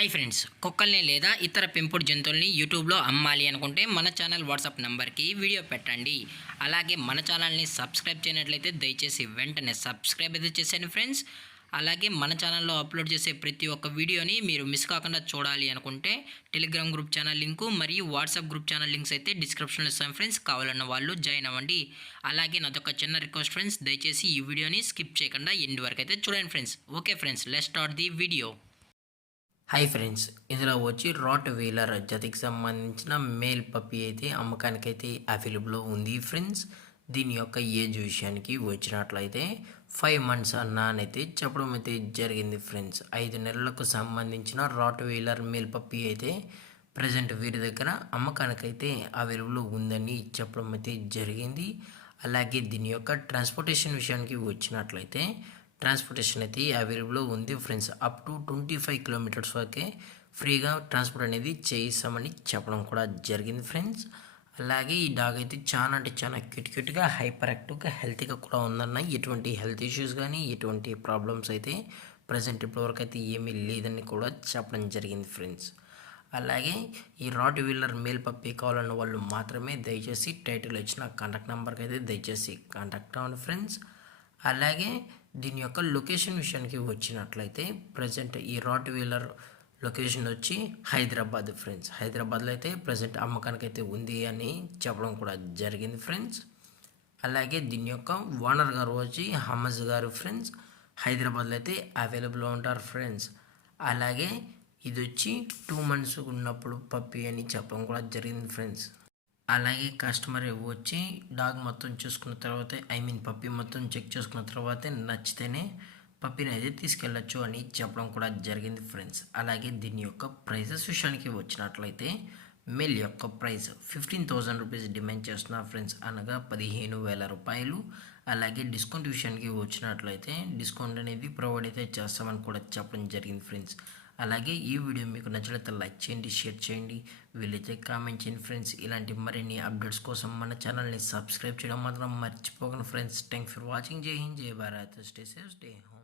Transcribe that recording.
Hi friends, కుక్కల్ని లేదా ఇతర పెంపుడు జంతువుల్ని యూట్యూబ్లో అమ్మాలి అనుకుంటే మన ఛానల్ వాట్సాప్ నెంబర్కి వీడియో పెట్టండి. అలాగే మన ఛానల్ని సబ్స్క్రైబ్ చేయనట్లయితే దయచేసి వెంటనే సబ్స్క్రైబ్ అయితే చేసేయండి ఫ్రెండ్స్. అలాగే మన ఛానల్లో అప్లోడ్ చేసే ప్రతి ఒక్క వీడియోని మీరు మిస్ కాకుండా చూడాలి అనుకుంటే టెలిగ్రామ్ గ్రూప్ ఛానల్ లింకు మరియు వాట్సాప్ గ్రూప్ ఛానల్ లింక్స్ అయితే డిస్క్రిప్షన్లో ఇస్తాను ఫ్రెండ్స్. కావాలన్న వాళ్ళు జాయిన్ అవ్వండి. అలాగే నాదొక చిన్న రిక్వెస్ట్ ఫ్రెండ్స్, దయచేసి ఈ వీడియోని స్కిప్ చేయకుండా ఎండ్ వరకు అయితే చూడండి friends. Okay friends, let's start the video. Hi friends, ఇందులో వచ్చి రాట్ వీలర్ జతకి సంబంధించిన మేల్ పప్పీ అయితే అమ్మకానికైతే అవైలబుల్ ఉంది ఫ్రెండ్స్. దీని యొక్క ఏజ్ విషయానికి వచ్చినట్లయితే 5 months అన్నానైతే చెప్పడం అయితే జరిగింది ఫ్రెండ్స్. 5 నెలలకు సంబంధించిన రాట్ వీలర్ మేల్ పప్పీ అయితే ప్రజెంట్ వీరి దగ్గర అమ్మకానికైతే అవైలబుల్ ఉందని చెప్పడం అయితే జరిగింది. అలాగే దీని యొక్క ట్రాన్స్పోర్టేషన్ విషయానికి వచ్చినట్లయితే ట్రాన్స్పోర్టేషన్ అయితే అవైలబుల్ ఉంది ఫ్రెండ్స్. అప్ టు 25 kilometers వరకే ఫ్రీగా ట్రాన్స్పోర్ట్ అనేది చేయిస్తామని చెప్పడం కూడా జరిగింది ఫ్రెండ్స్. అలాగే ఈ డాగ్ అయితే చాలా అంటే చాలా క్యూట్గా హైపర్ యాక్టివ్గా హెల్తీగా కూడా ఉందన్న. ఎటువంటి హెల్త్ ఇష్యూస్ కానీ ఎటువంటి ప్రాబ్లమ్స్ అయితే ప్రజెంట్ ఇప్పటివరకు అయితే ఏమీ లేదని కూడా చెప్పడం జరిగింది ఫ్రెండ్స్. అలాగే ఈ రాట్ వీలర్ మేల్ పప్పీ కావాలన్న వాళ్ళు మాత్రమే దయచేసి టైటిల్ ఇచ్చిన కాంటాక్ట్ నెంబర్కి అయితే దయచేసి కాంటాక్ట్ అవ్వండి ఫ్రెండ్స్. అలాగే దీని యొక్క లొకేషన్ విషయానికి వచ్చినట్లయితే ప్రజెంట్ ఈ రాట్ వీలర్ లొకేషన్ వచ్చి హైదరాబాద్ ఫ్రెండ్స్. హైదరాబాద్లో అయితే ప్రజెంట్ అమ్మకానికి అయితే ఉంది అని చెప్పడం కూడా జరిగింది ఫ్రెండ్స్. అలాగే దీని యొక్క ఓనర్ గారు వచ్చి హమజ్ గారు ఫ్రెండ్స్. హైదరాబాద్లో అయితే అవైలబుల్ ఉంటారు ఫ్రెండ్స్. అలాగే ఇది వచ్చి 2 months ఉన్నప్పుడు పప్పి అని చెప్పడం కూడా జరిగింది ఫ్రెండ్స్. అలాగే కస్టమర్ వచ్చి డాగ్ మొత్తం చూసుకున్న తర్వాత పప్పీ మొత్తం చెక్ చేసుకున్న తర్వాతే నచ్చితేనే పప్పీని అయితే తీసుకెళ్ళచ్చు అని చెప్పడం కూడా జరిగింది ఫ్రెండ్స్. అలాగే దీని యొక్క ప్రైజెస్ విషయానికి వచ్చినట్లయితే మేల్ యొక్క ప్రైస్ 15,000 రూపీస్ డిమాండ్ చేస్తున్నారు ఫ్రెండ్స్, అనగా 15,000 రూపాయలు. అలాగే డిస్కౌంట్ విషయానికి వచ్చినట్లయితే డిస్కౌంట్ అనేది ప్రొవైడ్ అయితే చేస్తామని కూడా చెప్పడం జరిగింది ఫ్రెండ్స్. అలాగే ఈ వీడియో మీకు నచ్చినట్లయితే లైక్ చేయండి, షేర్ చేయండి, వీలైతే కామెంట్ చేయండి ఫ్రెండ్స్. ఇలాంటి మరిన్ని అప్డేట్స్ కోసం మన ఛానల్ని సబ్స్క్రైబ్ చేయడం మాత్రం మర్చిపోకండి ఫ్రెండ్స్. Thank for watching. జై హింద్, జై Bharat, stay safe, stay home.